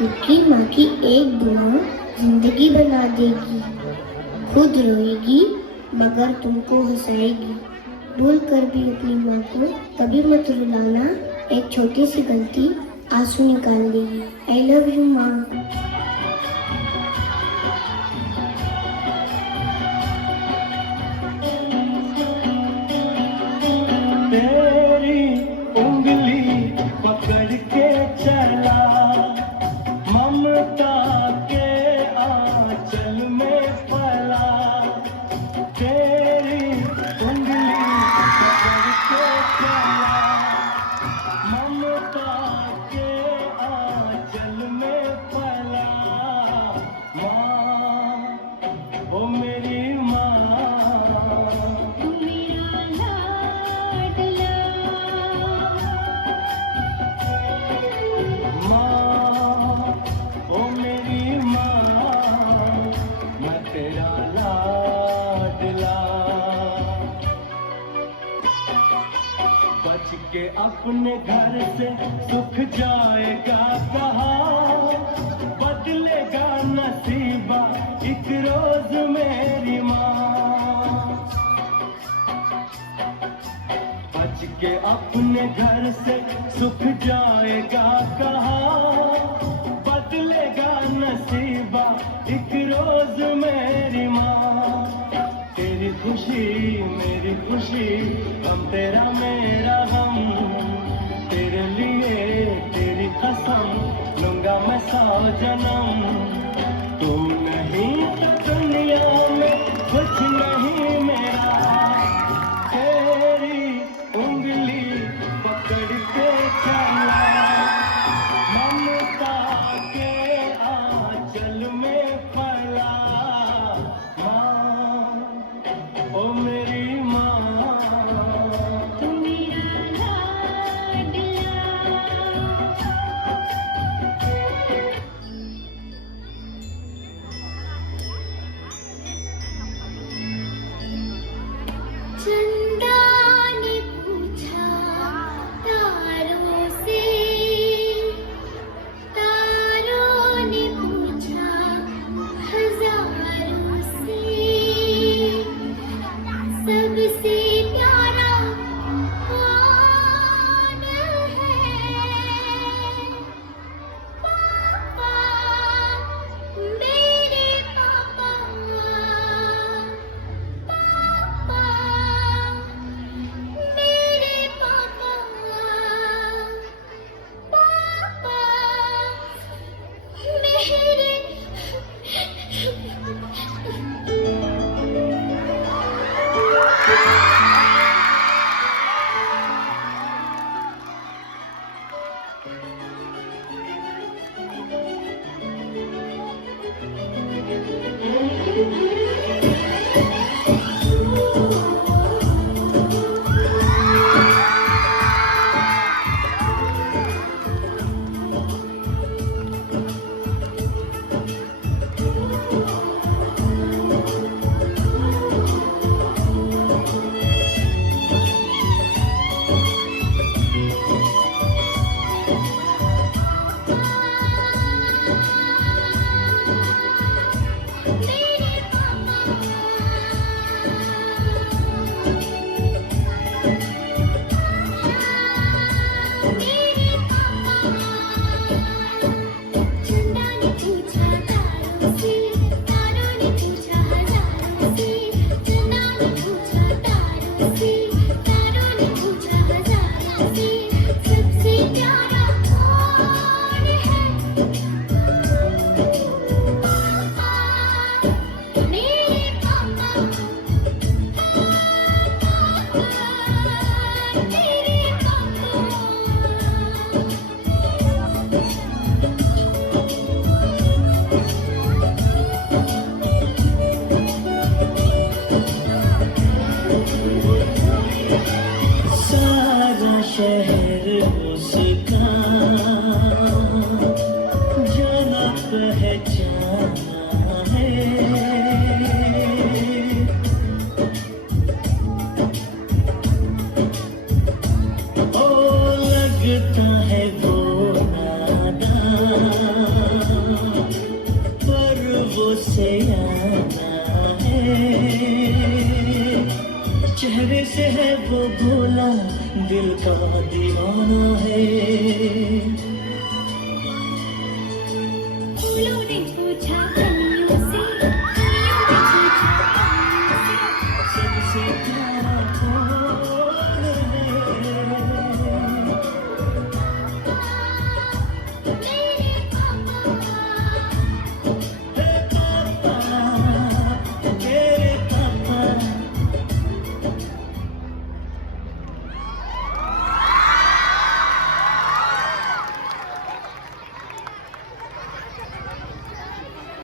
क्योंकि माँ की एक दुआ जिंदगी बना देगी। खुद रोएगी मगर तुमको हंसाएगी। भूल कर भी अपनी माँ को कभी मत रुलाना, एक छोटी सी गलती आंसू निकाल देगी। आई लव यू माँ। तेरी उंगली पकड़ के चला, ममता के आंचल में पला। तेरी उंगली पकड़ के चला, ममता के आंचल में पला। माँ, ओ मेरी माँ, बच के अपने घर से सुख जाएगा कहाँ, बदलेगा नसीबा एक रोज मेरी माँ। बच के अपने घर से सुख जाएगा कहाँ, बदलेगा नसीबा एक रोज मेरी माँ। तेरी खुशी मेरी खुशी, हम तेरा मेरा हम, तेरे लिए तेरी कसम लूंगा मैं 100 जन्म। तू नहीं तो दुनिया में कुछ नहीं मेरा, तेरी उंगली पकड़ के चला, ममता के आंचल में पला। माँ, ओ मेरी माँ, चंदा ने पूछा तारों से, तारों ने पूछा हजारों से, सबसे प्यारा कौन है? पापा, मेरे पापा, पापा, मेरे पापा, पापा, मेरे। उससे आना है, चेहरे से है वो भोला, दिल का दीवाना है। फूलों ने पूछा